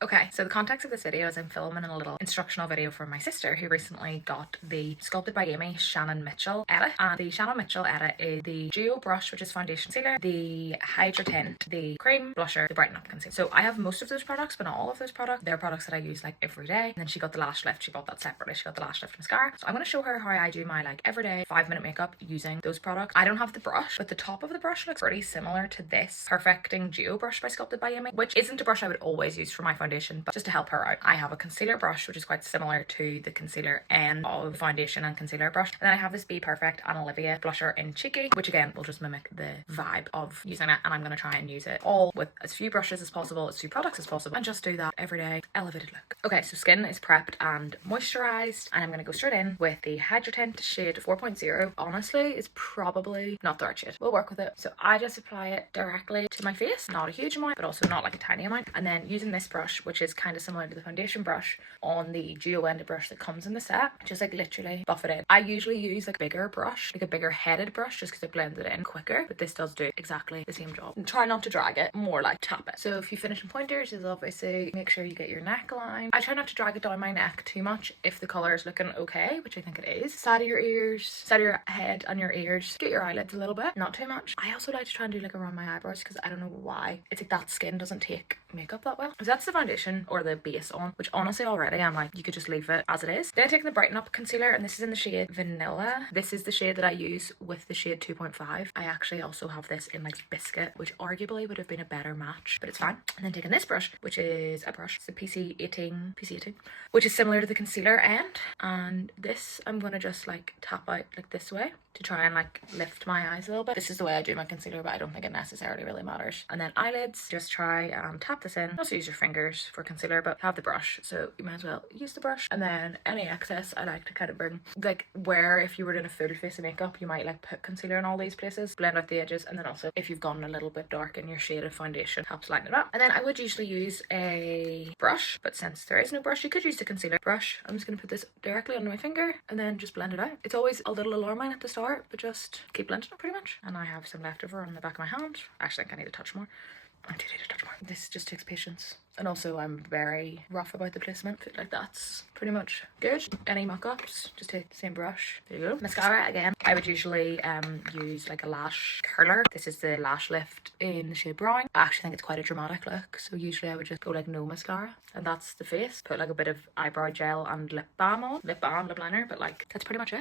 Okay, so the context of this video is I'm filming a little instructional video for my sister who recently got the Sculpted by Aimee Shannon Mitchell edit. And the Shannon Mitchell edit is the duo brush, which is foundation concealer, the Hydratint, the cream blusher, the Brighten concealer. So I have most of those products, but not all of those products. They're products that I use like every day. And then she got the lash lift. She bought that separately. She got the lash lift mascara. So I'm going to show her how I do my like everyday 5-minute makeup using those products. I don't have the brush, but the top of the brush looks pretty similar to this Perfecting Duo brush by Sculpted by Aimee, which isn't a brush I would always use for my foundation, but just to help her out. I have a concealer brush, which is quite similar to the concealer end of the foundation and concealer brush. And then I have this BPerfect AnnaLivia blusher in Cheeky, which again will just mimic the vibe of using it. And I'm going to try and use it all with as few brushes as possible, as few products as possible, and just do that everyday elevated look. Okay, so skin is prepped and moisturized, and I'm going to go straight in with the Hydratint shade 4.0. Honestly, it's probably not the right shade. We'll work with it. So I just apply it directly to my face, not a huge amount, but also not like a tiny amount. And then using this brush, which is kind of similar to the foundation brush on the duo ended brush that comes in the set, just like literally buff it in. I usually use like a bigger brush, like a bigger headed brush, just because it blends it in quicker, but this does do exactly the same job. And try not to drag it, more like tap it. So if you finish in pointers, is obviously make sure you get your neckline. I try not to drag it down my neck too much if the colour is looking okay, which I think it is. Side of your ears, side of your head and your ears. Get your eyelids a little bit, not too much. I also like to try and do like around my eyebrows because I don't know why. It's like that skin doesn't take makeup that well. So that's the foundation or the base on, which honestly already I'm like, you could just leave it as it is. Then I take the Brighten Up concealer, and this is in the shade Vanilla. This is the shade that I use with the shade 2.5. I actually also have this in like Biscuit, which arguably would have been a better match, but it's fine. And then taking this brush, which is a brush, it's a PC18, which is similar to the concealer end, and this I'm gonna just like tap out like this way to try and like lift my eyes a little bit. This is the way I do my concealer, but I don't think it necessarily really matters. And then eyelids, just try and tap this in. Also use your fingers for concealer, but have the brush, so you might as well use the brush. And then any excess I like to kind of bring like where if you were doing a full face of makeup, you might like put concealer in all these places, blend out the edges, and then also if you've gone a little bit dark in your shade of foundation, helps lighten it up. And then I would usually use a brush, but since there is no brush, you could use the concealer brush. I'm just gonna put this directly under my finger and then just blend it out. It's always a little alarming at the start, but just keep blending it pretty much. And I have some leftover on the back of my hand. Actually, I think I need to touch more. I do need to touch more. This just takes patience. And also I'm very rough about the placement. I feel like that's pretty much good. Any mock-ups, just take the same brush. There you go. Mascara again. I would usually use like a lash curler. This is the Lash Lift in the shade Brown. I actually think it's quite a dramatic look. So usually I would just go like no mascara. And that's the face. Put like a bit of eyebrow gel and lip balm on. Lip balm, lip liner. But like that's pretty much it.